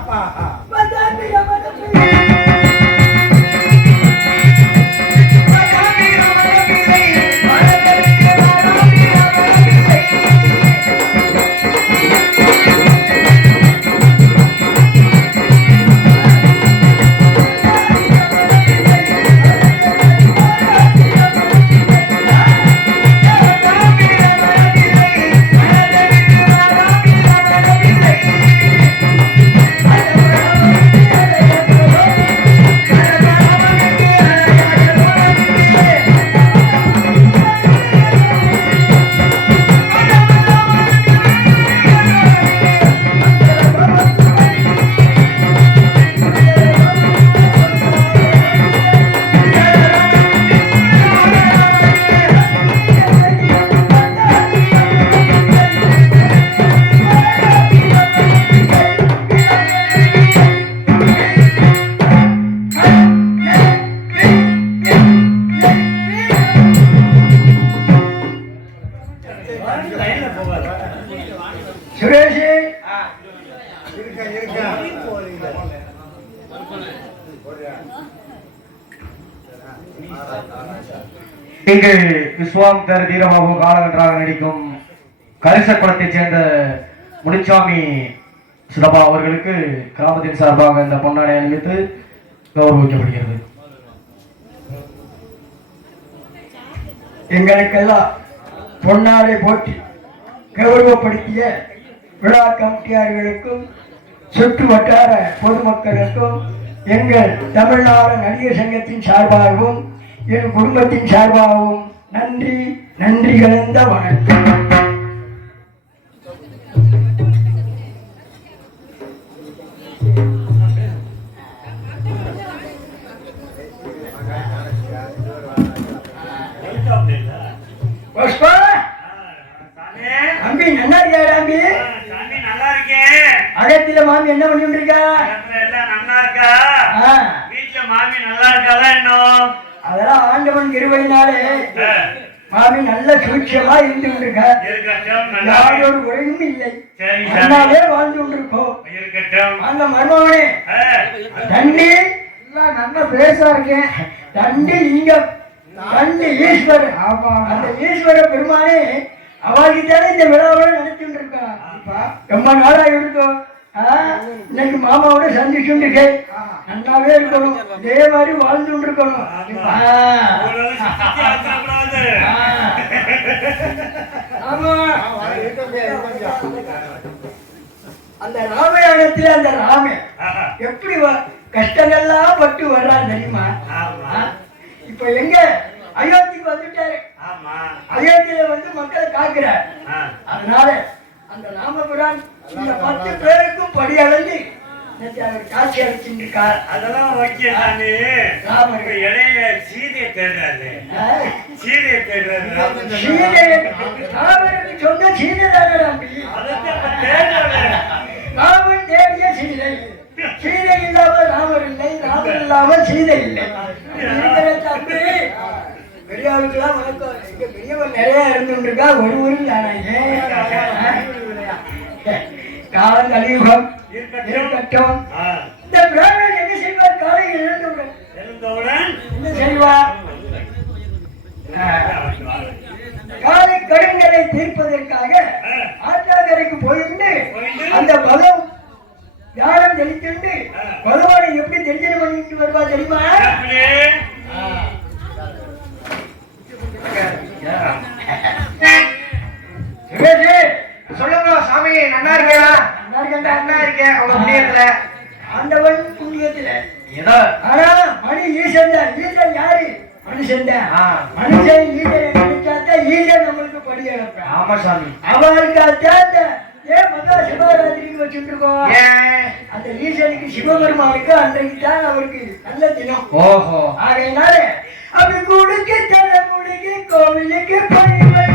அப்பா நீங்கள் விஸ்வாமித்தர் வீரபாபு காலகன்றாக நடிக்கும் கரிசக்குளத்தைச் சேர்ந்த முனிச்சாமி சிதப்பா அவர்களுக்கு கிராமத்தின் சார்பாக இந்த பொன்னாடை அணிவித்து கௌரவிக்கப்படுகிறது. எங்களுக்கெல்லாம் பொன்னாடை போட்டி கௌரவப்படுத்திய விழா கமிட்டியார்களுக்கும் சுற்று வட்டார பொதுமக்களுக்கும் எங்கள் தமிழ்நாடு நடிகர் சங்கத்தின் சார்பாகவும் என் குடும்பத்தின் சார்பாகவும் நன்றி நன்றி கலந்த வணக்கம். புஷ்பா தம்பி நல்லா இருக்கியா தம்பி சாமி நல்லா இருக்கேன் அகத்தில மாமி என்ன பண்ணிட்டு இருக்கா இடத்துல எல்லாம் நல்லா இருக்கா ஆ, வீட்டுல மாமி நல்லா இருக்காளா இன்னும் அதெல்லாம் ஆண்டவன் இருவையினாலே ஆ, மாமி நல்ல சுட்சமா இருந்து இருக்கா யாரோட குறையும் இல்லை நல்லாவே வாழ்ந்து கொண்டிருக்கோம் அந்த மருமகனே. எல்லாம் நல்லா பேச இருக்கேன் தண்டி இங்க தண்டி ஈஸ்வரன் ஆமா. அந்த ஈஸ்வர பெருமானே அவளுக்கு தானே இந்த விழாவோட நடத்திட்டு இருக்கா ரொம்ப நாளா இருக்கும் இன்னைக்கு மாமாவோட சந்திச்சுட்டு இருக்கேன் நல்லாவே இருக்கணும். இதே மாதிரி வாழ்ந்து இருக்கணும் அந்த ராமாயணத்துல அந்த ராமே எப்படி கஷ்டங்கள்லாம் பட்டு வர்றான் தெரியுமா? இப்ப எங்க? அயோத்திக்கு வந்துட்டாரு. ஆமா. அயோத்தியில வந்து மக்களை காக்குறார். அதனால அந்த ராமபுரான் இந்த பத்து பேருக்கும் படி அவர் காட்சி அளிச்சுட்டு அதெல்லாம் ஓகே சாமி ராமர். இடையில சீதையை தேடுறாரு சீதையை தேடுறாரு ராமன். சீதை ராமருக்கு சொந்த சீதை தானே தம்பி அதைத்தான் இப்ப ராமன் தேடிய சீதை சீதை இல்லாமல் ராமர் இல்லை ராமர் இல்லாம சீதை இல்லை இருக்கிற தம்பி பெரியவர்களுக்கெல்லாம் வணக்கம் இங்க பெரியவன் நிறைய இருந்துருக்கா ஒரு ஊரில் காலம் கலியுகம் ஆ, இந்த பிராமணன் என்ன செய்வார் காலையில் எழுந்தவுடன்? எழுந்தவுடன்? என்ன செய்வார் காலை கடுங்களை தீர்ப்பதற்காக ஆற்றாங்கரைக்கு போயிருந்து அந்த பதம் யாரும் தெளித்துண்டு பகவானை எப்படி தெரிஞ்சனம் பண்ணிட்டு வருவா தெரியுமா? சொல்லுங்க சாமி நல்லா இருக்கா நல்லா இருக்கேன். உங்க புண்ணியத்துல. ஆண்டவன் புண்ணியத்துல. ஏதோ ஆனா மணி ஈசன் தான் ஈசன் யாரு? மனுஷன் தான். ஆ. மனுஷன் ஈசனை நினைச்சாத்தான் ஈசன் நம்மளுக்கு படி இழப்பான் ஆமா சாமி. அவருக்கு அத்தாத்த ஏன் மகா சிவராத்திரிக்கு வச்சுட்டு இருக்கோம் அந்த ஈசனுக்கு சிவபெருமானுக்கு அன்றைக்கு தான் அவருக்கு நல்ல தினம். ஓஹோ. ஆகையினால அப்படி குடிக்கு தலை முடிக்கு கோவிலுக்கு பணிவர்கள்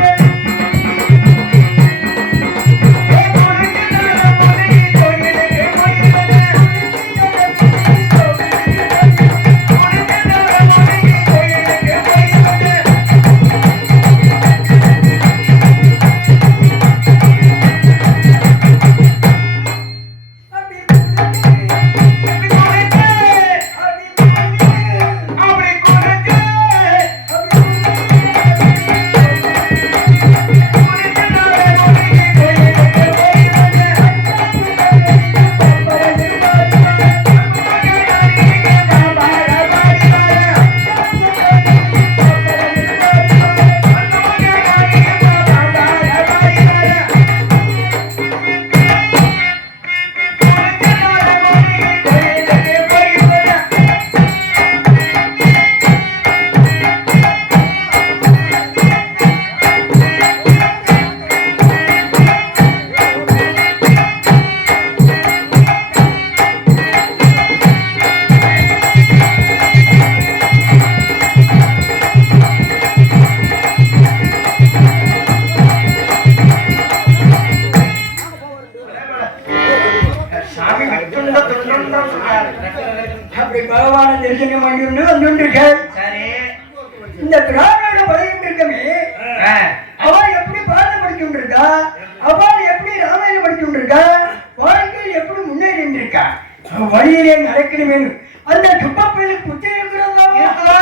அவள் வழியிலே நடக்கணுமே அந்த சுப்பப்பையில் புத்தி இருக்கிறதா?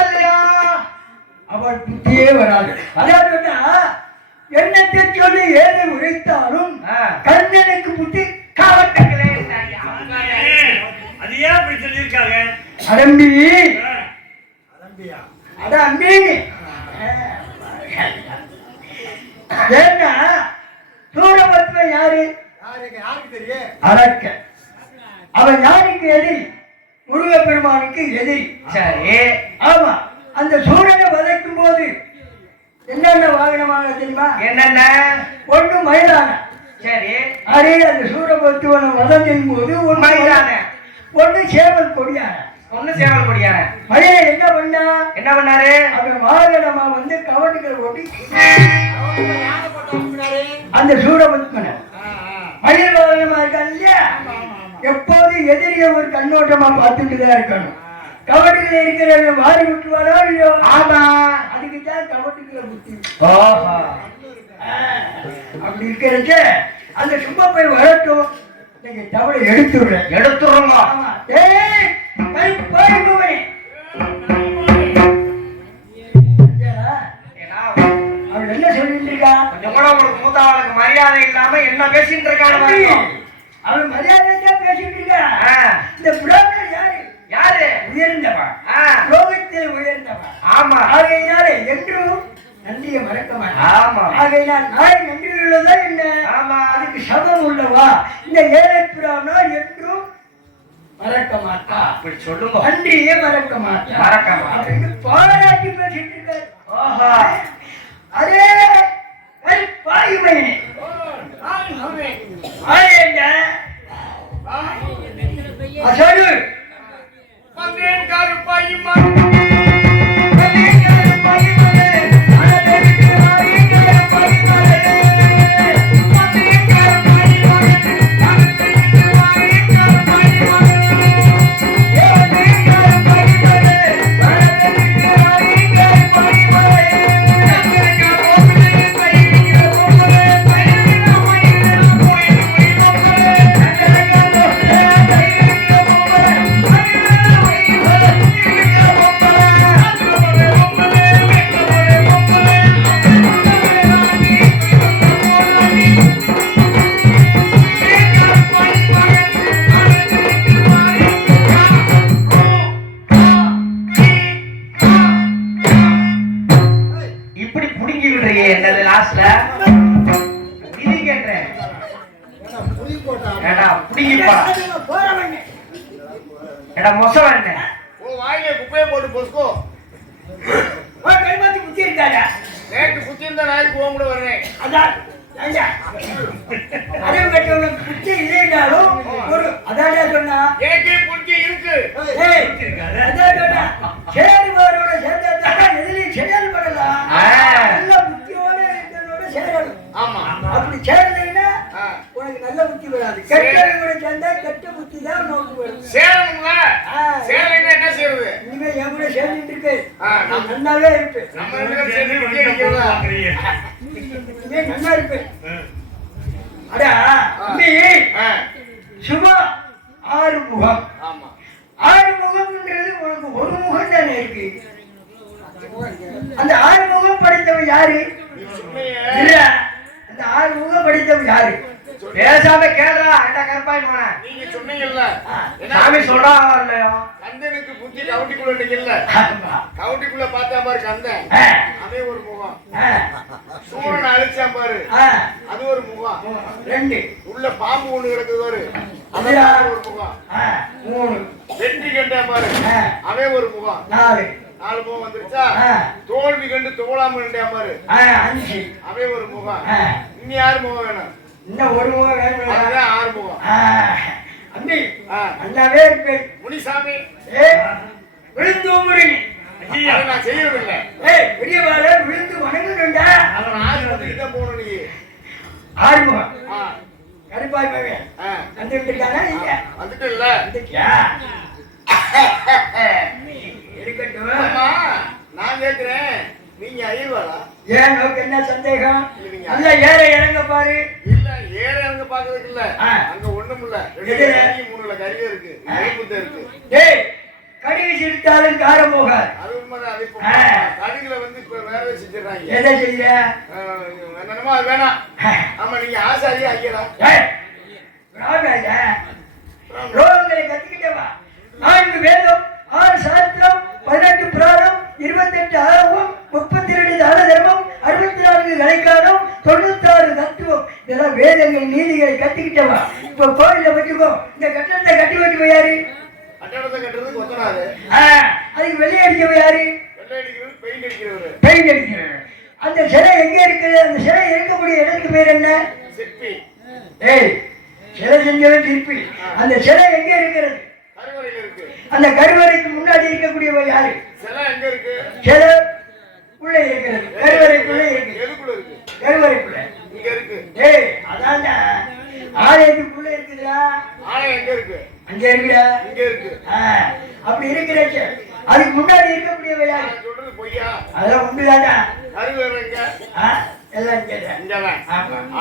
இல்லையா அவள் புத்தியே வராது. அதாவது சொன்னா, எண்ணத்தை சொல்லி ஏதை உரைத்தாலும். கண்ணனுக்கு புத்தி காவட்டங்களே அது ஏன் அப்படி சொல்லியிருக்காங்க? அடம்பி. ஆ, தம்பியா அட அம்பி. ஏன்னா சூரபத்மன் யாரு? யாருக்கு தெரியும்? அரக்க அவன் யாருக்கு எதிரி முருகப்பெருமானுக்கு எதிரி. சரி. ஆமா அந்த சூரனை வதைக்கும் போது என்னென்ன வாகனமாக தெரியுமா? என்னென்ன? ஒண்ணு மயிலான. சரி. அதே அந்த சூரபத்துவனை வதந்தின் போது ஒண்ணு மயிலான. ஒண்ணு சேவல் கொடியான. ஒண்ணு சேவல் கொடியான. மயிலை என்ன பண்ணா? என்ன பண்ணாரு? அவன் வாகனமா வந்து கவட்டுகள் ஓட்டி அந்த சூரபத்மனை. மயில் வாகனமா இருக்கான் இல்லையா? எப்போது எதிரிய ஒரு கண்ணோட்டமா பார்த்துட்டு தான் இருக்கணும். கவட்டுகள் இருக்கிறவன் வாரி விட்டுவாரோ இல்லையோ? ஆமா. அதுக்கு தான் கவட்டுகளை புத்தி அப்படி இருக்கிறச்ச அந்த சும்மா போய் வரட்டும். நீங்க தவளை எடுத்து விடுறேன் எடுத்துருங்க ஆமா. ஏய், போய், போய் போய். அவள் என்ன சொல்லிட்டு இருக்கா? கொஞ்சம் கூட உங்களுக்கு மூத்தாவளுக்கு மரியாதை இல்லாம என்ன பேசிட்டு இருக்காங்க தம்பி, பாருங்க. அவள் மரியாதை தான் பேசிட்டு இருக்கா இந்த புறாமல் யாரு? யாரு? உயர்ந்தவா ஆ, லோகத்தில் உயர்ந்தவா ஆமா. ஆகையினாலே என்றும் நன்றியை மறக்க மாட்டான் ஆமா. ஆகையினால் நாய் நன்றி உள்ளதா என்ன? ஆமா. அதுக்கு சமம் உள்ளவா? இந்த ஏழை புறானா என்றும் மறக்க மாட்டா. அப்படி சொல்லுங்க. நன்றியே மறக்க மாட்டா. மறக்க மாட்டா. பாராட்டி பேசிட்டு இருக்காரு. ஓஹோ. அதே கரி பாய் பையனே நல்ல புத்தி வராது கெட்டவங்களோட சேர்ந்தா கெட்ட புத்தி தான் உனக்கு வரும் சேரணும்ல? ஆ. சேரலைன்னா என்ன செய்யறது இனிமே என் கூட சேர்ந்துட்டு இருக்கு. நான் நல்லாவே இருப்பேன். நம்ம நல்லா இருப்பேன். அடா சும்மா ஆறு முகம் ஆமா. ஆறு முகம்ன்றது உனக்கு ஒரு முகம் தானே இருக்கு. அந்த ஆறு முகம் படைத்தவன் யாரு? இல்ல அந்த ஆறு முகம் படைத்தவன் யாரு? பேசாம கேளுடா ஏடா கருப்பாய் போன நீங்க சொன்னீங்கல்ல. என்ன சாமி சொல்றாங்களா இல்லையோ? கந்தனுக்கு புத்தி கவுண்டிக்குள்ள இல்ல ஆமா. கவுண்டிக்குள்ள பார்த்தா பாரு கந்தன். அதே ஒரு முகம். சூரன் அழிச்சான் பாரு. அது ஒரு முகம். ரெண்டு. உள்ள பாம்பு ஒண்ணு கிடக்குது பாரு. அது அப்படியா? ஒரு முகம். மூணு. வெற்றி கண்டேன் பாரு. அவன் ஒரு முகம். நாலு. நாலு முகம் வந்துருச்சா? தோல்வி கண்டு தோளாம கண்டேன் பாரு. அஞ்சு. ஒரு முகம். இன்னும் யாரு முகம் வேணும்? இன்னும் ஒரு முகம் வேணும். ஆறு முகம் அம்பி நல்லாவே இருப்பேன் முனிசாமி. ஏ விழுந்து ஊமுறீங்க ஐயா, அதை நான் செய்யறதில்லை ஏய் பெரிய வாழ விழுந்து வணங்கணும்டா அவன் தான் போகணும் நீ. ஆறுமுகம் கருப்பாய் ஆ, வந்துட்டு இருக்கானா இல்ல வந்துட்டு இல்ல. வந்துட்டியா? இருக்கட்டும். நான் கேக்குறேன் நீங்க ஐயர்வாளா ஏன் நோக்கு என்ன சந்தேகம்? இல்லைங்க. நல்ல ஏற இறங்க பாரு. இல்ல ஏற அங்க பாக்குறதுக்கு இல்ல. அங்க ஒண்ணும் இல்ல. ரெண்டு மூணுல கறியே இருக்கு. நெருப்புத்த இருக்கு. டேய் கடுகு சிரித்தாலும் காரம் போகாது. அது உண்மைதான். அது. கடுகுல வந்து இப்ப வேற செஞ்சிடறாங்க எதை செய்ய? என்னமோ அது வேணாம். ஆமா நீங்க ஆசாரியா ஐயரா? ராமையா, ரோகங்களை கத்துக்கிட்டவா? நான்கு வேதம் ஆறு சாஸ்திரம் பதினெட்டு புராணம் இருபத்தெட்டு ஆரம்பம் முப்பத்தி ரெண்டு தான தர்மம் அறுபத்தி நான்கு கலைக்காலம் தொண்ணூத்தாறு தத்துவம். இதெல்லாம் வேதங்கள் நீதிகளை கத்துக்கிட்டவா? இப்ப கோயில வச்சுக்கோ இந்த கட்டணத்தை கட்டி வச்சுக்கோ யாரு? கட்டடத்தை அதுக்கு வெள்ளை அடிச்சவ யாரு? பெயிண்ட் அடிக்கிறவரு. அந்த சிலை எங்க இருக்குது? அந்த சிலை இருக்கக்கூடிய இடத்துக்கு பேர் என்ன? சிற்பி. ஏய் சிலை செஞ்சவன் திருப்பி அந்த சிலை எங்க இருக்கிறது? அந்த கருவறைக்கு முன்னாடி இருக்கக்கூடியவ யாரு? சிலை எங்க இருக்கு? சிலை உள்ள இருக்கிறது. கருவறைக்குள்ள இருக்கு. கருவறைக்குள்ள. இங்க இருக்கு. ஏய் அதான் ஆலயத்துக்குள்ள இருக்குதா ஆலயம் எங்க இருக்கு? அங்க இருக்குடா. இங்க இருக்கு. அப்படி இருக்கிறச்ச. அதுக்கு முன்னாடி இருக்கக்கூடியவ யாரு? சொல்றது பொய்யா? அதான் உண்டுதானா கருவறை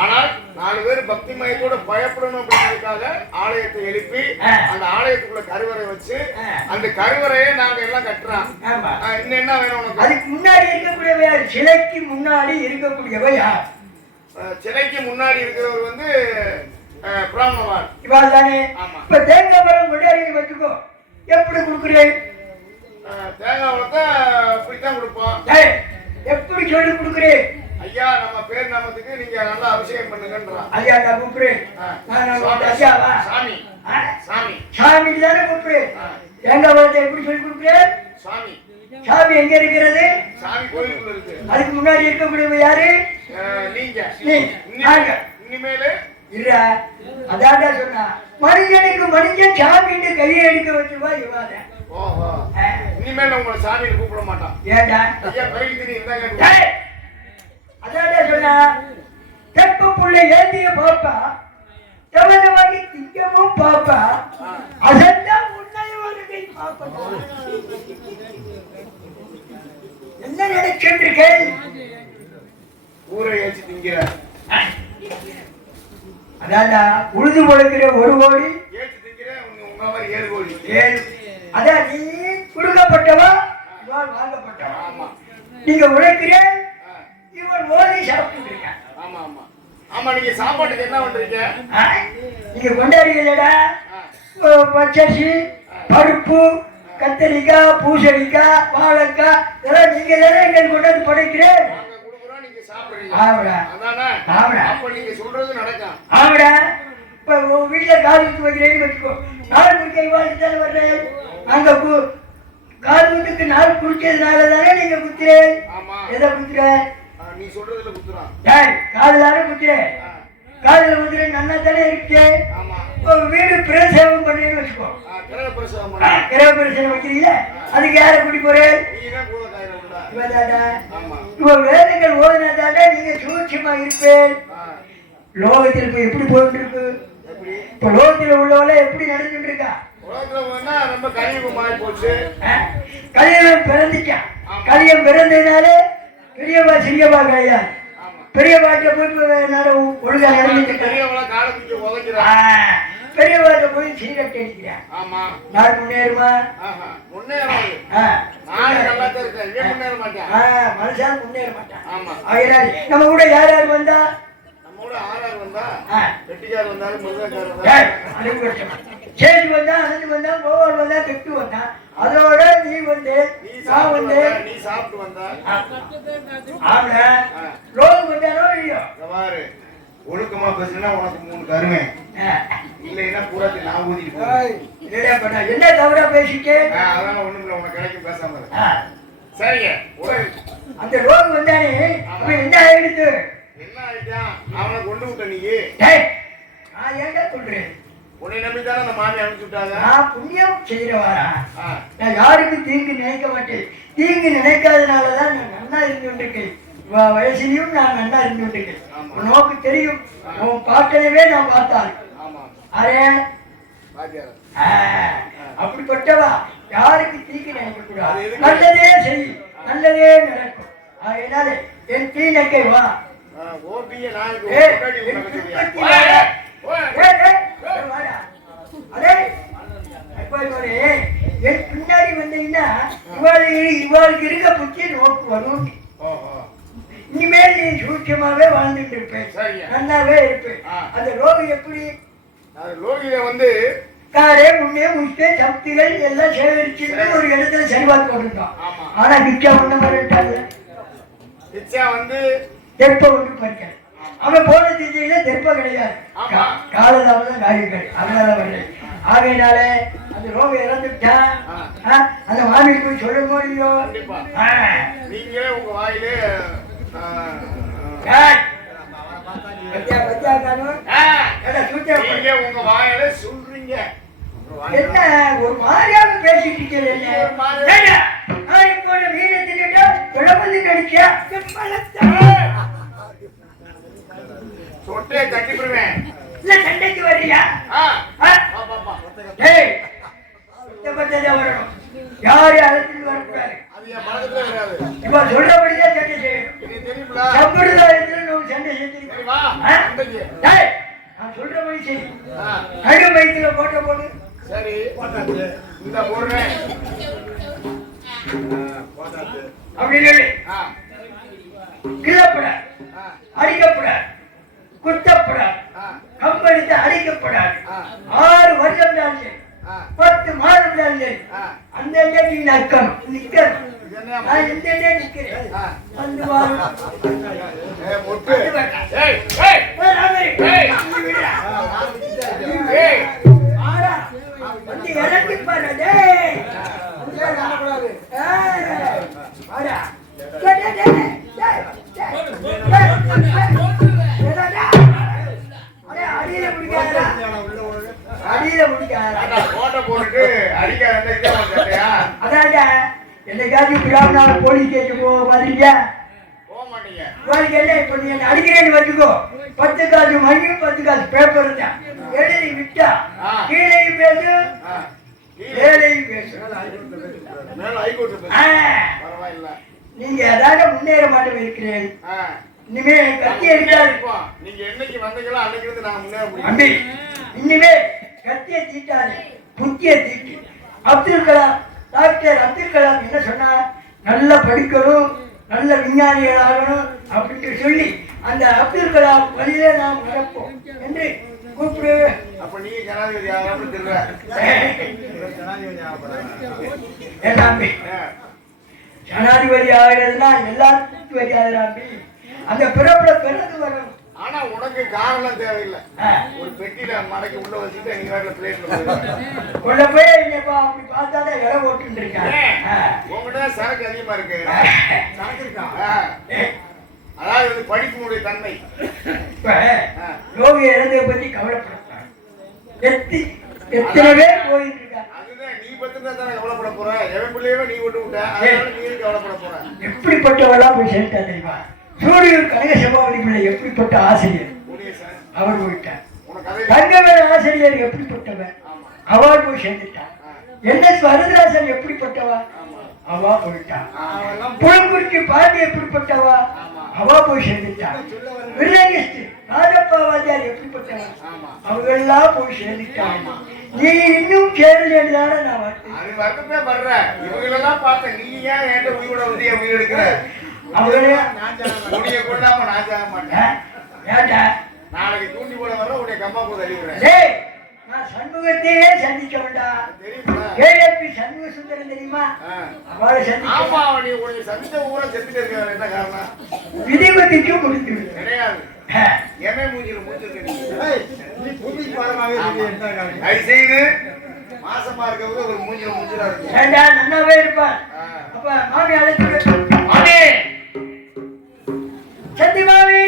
ஆனால் நாலு பேர் பக்தி மயத்தோட பயப்படணும் அப்படிங்கிறதுக்காக ஆலயத்தை எழுப்பி. அந்த ஆலயத்துக்குள்ள கருவறை வச்சு. அந்த கருவறையை நாங்க எல்லாம் கட்டுறோம். இன்னும் என்ன வேணும் உனக்கு? அதுக்கு முன்னாடி இருக்கக்கூடியவ யார் சிலைக்கு முன்னாடி இருக்கக்கூடியவ யார்? ஆ, சிலைக்கு முன்னாடி இருக்கிறவர் வந்து ஆ, பிராமணவான். இவாள் தானே. இப்ப தேங்காய் பழம் கொண்டாடி வச்சுக்கோ. எப்படி கொடுக்குறேன் தேங்காய் வளர்த்தா இப்படித்தான் கொடுப்போம். எப்படி சொல்லி கொடுக்குறேன் ஐயா நம்ம பேர் நாமத்துக்கு நீங்க நல்லா அபிஷேகம் பண்ணுங்கன்றான் ஐயா நான் கூப்பிடுறேன். நான் ஐயாவா சாமி? சாமி. சாமிக்கு தானே கூப்பிடுறேன். தேங்காய் பழத்தை எப்படி சொல்லி கொடுக்குறேன் சாமி. சாமி எங்க இருக்கிறது? சாமி கோயிலுக்குள்ள இருக்கு. அதுக்கு முன்னாடி இருக்கக்கூடியவ யாரு? ஆ, நீங்க. நீ. நாங்க. இனிமே- இனிமேலு? இல்ல அதான்டா சொன்னா. மனிதனுக்கு மனிதன் சாமின்னு கையை எடுக்க வச்சுவா இவாத. இனிமேல் உங்களை சாமியை கூப்பிட மாட்டான். ஏண்டா? ஐயா கைக்கு நீ இருந்தாங்க ஏய்! அதான்டா சொன்னா தெப்ப புள்ள ஏந்திய பாப்பா எவ்வளவு திங்கமும் பாப்பா அசந்தா உன்னை ஒரு கை பாப்பா. என்ன நினைச்சிருக்கேன் ஊரை ஏச்சு திங்கிற அதான்டா உழுது முளைக்கிற ஒரு கோடி. ஏச்சு திங்கிற உங்க மாதிரி ஏழு கோடி. ஏழு. அதான் நீ கொடுக்கப்பட்டவா? வாங்கப்பட்டவா? நீங்க உழைக்கிற ஆ, இவன் ஓதி சாப்பிட்டு இருக்கான். ஆமா ஆமா. ஆமா நீங்க சாப்பாட்டுக்கு என்ன பண்றீங்க? நீங்க கொண்டாடுகிறீங்களா ஆ, பச்சரிசி பருப்பு கத்தரிக்காய் பூசணிக்காய் வாழைக்காய் இதெல்லாம் நீங்க தானே எங்களுக்கு கொண்டாந்து படைக்கிறேன். வீட்டுல காது குத்து வைக்கிறேன்னு வச்சுக்கோ. நாள் குடிக்க வாழ்த்து தானே வர்றேன். அங்க கு- காது நாள் குடிச்சதுனால தானே நீங்க குத்துறேன். எதை குத்துற? ஆ, நீ சொல்றதுல குத்துறான். காதுல குத்துறேன் நன்னா தானே இருக்கு வீடு பிரசவம் பண்ணி வச்சுக்கோ. கிரக பிரசவம் அதுக்கு யாரை கூட்டி போறேன் இவன் வேதங்கள் ஓதினா தாண்டா நீங்க சூட்சமா இருப்பேன். லோகத்தில் இப்ப எப்படி போயிட்டு இருக்கு இப்ப லோகத்தில் உள்ளவள எப்படி நடந்துட்டு இருக்கா கலியம் பிறந்துட்டான் கலியம் பிறந்ததுனால பெரியவா கிடையாது ஆமா. பெரியவாட்ட போய் என்னால ஒழுங்கா நடந்துட்டு பெரியவாட்ட போய் சீரட்டை அடிக்கிறான் நாடு முன்னேறுமா? மனுஷன் முன்னேற மாட்டான் ஆமா. அதனால நம்ம கூட யார் யார் வந்தா? நம்மளோட ஆறார் வந்தா வெட்டிக்கார் வந்தாலும் மிருகக்கார் ஏய், சேஜ் வந்தா அனந்து வந்தா கோவால் வந்தா தெற்கு வந்தா அதோட நீ வந்து நீ நான் சாப்பிட்டு வந்து நீ சாப்பிட்டு வந்தா. ஆமா லோகம் வந்தாரோ இல்லையோ? பாரு. ஒழுக்கமா பேசுனா உனக்கு மூணு தருவேன். இல்லைன்னா பூராத்தி நான் ஊதிட்டு பண்ண? என்ன தவறா பேசிட்டு ஆ, அதெல்லாம் ஒண்ணும் இல்ல. உனக்கு கிடைக்கும் பேசாம சரிங்க. அந்த லோகம் வந்தானே அவன் என்ன ஆயிடுத்து என்ன ஆயிட்டான்? அவனை கொண்டு விட்ட நீ. நான் ஏன்டா சொல்றேன்? உன்னை நம்பி தானே அந்த மாமி விட்டாங்க? நான் புண்ணியம் செய்யறவாரா ஆ, நான் யாருக்கும் தீங்கு நினைக்க மாட்டேன். தீங்கு நினைக்காதனாலதான் நான் நல்லா இருந்து வ- வயசுலயும் நான் நல்லா இருந்துட்டு ஆமா. உனக்கு தெரியும். உன் பாட்டனவே நான் பார்த்தாள் அரே அப்படிப்பட்டவா? யாருக்கு தீக்கு நினைக்க அது கூடாது எதுக்கு? நல்லதே செய். நல்லதே நடக்கும். அதனால என் தீனக்கை வா. ஓபிய நாளைக்கு அடே, என் பின்னாடி வந்தீங்கன்னா இவாளுக்கு இவாளுக்கு இருக்க புத்தி நோக்கு வரும். இனிமேல் நீ சூட்சமாவே வாழ்ந்துட்டு இருப்பேன். நல்லாவே இருப்பேன். அந்த ரோகம் எப்படி? லோகியில வந்து காரே முன்னே முட்டே சக்திகள் எல்லாம் சேகரிச்சு ஒரு இடத்துல சரிபார்த்து ஆமா. ஆனா கிச்சா ஒண்ணு மாதிரி இச்சா வந்து தெப்ப ஒன்று பறிக்கல அவன் போன திசையில தெப்ப கிடையாது. காலதாமதம் காரியங்கள். அதனால வரல. ஆகையினால அந்த ரோகம் இறந்துட்டா அந்த மாமி போய் சொல்ல. ஆ. நீங்களே உங்க வாயிலே உங்க வாயில சொல்றீங்க. என்ன ஒரு மாதிரியாக பேசிட்டு இருக்கீங்க போன வீர தின்னுட்டா, குழம்பு நடிச்சா சொட்டே இல்ல சண்டைக்கு வர்றியா ஆ, ஆ? வா, வா, வா. ஏய், சுத்தப்பட்டதே வரணும் யாரு அழைச்சிட்டு வரக்கூடாது இப்ப சொல்றபடிதான் சண்டை செய்யணும். சம்பிரதாயத்துல நம்ம சண்டை செஞ்சிருக்கோம். நான் சொல்றபடி செய். ஆ, நடு வயிற்றுல போட்ட போடு. சரி இந்த போடுறேன். அப்படி சொல்லு. ஆ, அடிக்கப்படாது குத்தப்படாது. கம்பெடுத்து அடிக்கப்படாது. ஆறு வருஷம் தான் சரி பத்து மாதம் தான் சரி. அந்த இடத்துல நீ நக்கணும் நான் இந்த நிக்கிறேன். வந்து. வாடா. வந்து இறங்கி பாரு பிராமணால போலீஸ் ஸ்டேஷன் போக மாட்டீங்க. என்ன இப்ப அடிக்கிறேன்னு வச்சுக்கோ. பத்து காசு மணி பத்து காசு பேப்பர் தான் எழுதி விட்டா. கீழையும் பேசு. மேலையும் பேசு. நீங்க ஏதாவது முன்னேற மாட்டோம் இருக்கிறேன். இனிமே கத்தி இருப்போம். நீங்க என்னைக்கு வந்தீங்களோ அன்னைக்கு இருந்து நாங்க முன்னேற முடியும். இனிமே கத்திய தீட்டாது புத்திய தீட்டு. அப்துல் கலாம் டாக்டர் அப்துல் கலாம் என்ன சொன்னா நல்லா படிக்கணும் நல்ல விஞ்ஞானிகள் ஆகணும் அப்படின்னு சொல்லி அந்த அப்துல் கலாம் வழியிலே நாம் நடப்போம் என்று கூப்பிடு. அப்ப நீங்க ஜனாதிபதி தெரியல ஏன் அம்பி ஜனாதிபதி ஆகிறதுனா எல்லாத்துக்கும் தெரியாது அம்பி அந்த பிறப்புல பிறந்து வரும். ஆனா உனக்கு காரணம் தேவையில்லை. ஒரு பெட்டியில மடக்கி உள்ள வச்சுட்டு நீ வேற பிளேட்ல உள்ள போய் என்னப்பா அப்படி பார்த்தாதான் இலை போட்டுட்டு இருக்காங்க. உங்ககிட்ட சரக்கு அதிகமா இருக்கு. சரக்கு இருக்கா? ஆ. அதாவது வந்து படிப்பினுடைய தன்மை. யோகி இறந்ததை பத்தி கவலைப்படக்கூடாது. எத்தி எத்தனை பேர் போயிட்டு இருக்காங்க? அதுதான் நீ பத்தினா தானே கவலைப்பட போற? எவன் பிள்ளையவே நீ விட்டு விட்ட? அதனால நீ கவலைப்பட போற? எப்படிப்பட்டவளா போய் சேர்த்தா தெரியுமா? சூரியன் கனக சபாவளி பிள்ளை எப்படிப்பட்ட ஆசிரியர்? அவர் போயிட்டார். கதை தங்கவேல ஆசிரியர் எப்படிப்பட்டவன் ஆமா. அவர் போய் சேர்ந்துட்டான் என் எஸ் வரதராசன் எப்படிப்பட்டவா? அவா அவெல்லாம் புலங்குறிச்சி பாண்டி எப்படிப்பட்டவா? அவா போய் சேர்ந்துட்டான் வில்லேஜ் ராஜப்பா வாத்தியார் எப்படிப்பட்டவன் ஆமா. அவங்கெல்லாம் போய் சேர்ந்துட்டாங்க நீ இன்னும் நான் வரேன் அது வருத்தமே படுற இவங்களெல்லாம் பார்த்த நீ ஏன் உயிரோட வந்து உயிர் எடுக்கிற? அவங்களே உன்னைய கொள்ளாம நான் சாக மாட்டேன். ஏண்டா? நாளைக்கு தூண்டி போட வர உன்னை கம்மா கூட தள்ளி விடுறேன் டேய் நான் சண்முகத்தையே சந்திக்க வேண்டாம் தெரியுமா? கேஏபி சண்முக சுந்தரம் தெரியுமா. அவளை சந்திக்க ஆமா அவன் நீ உன்னை சந்தித்த ஊரை செத்துட்டு இருக்க என்ன காரணம்? விதிமதிக்கும் முடித்து கிடையாது. எமே மூஞ்சில மூஞ்சிருக்க நீ தயவு செய்து மாசமா இருக்கவங்க ஒரு மூஞ்சில மூஞ்சில இருக்கு ஏண்டா நன்னாவே இருப்பார். அப்ப மாமி அழைத்து மாமி! சந்தி மாமி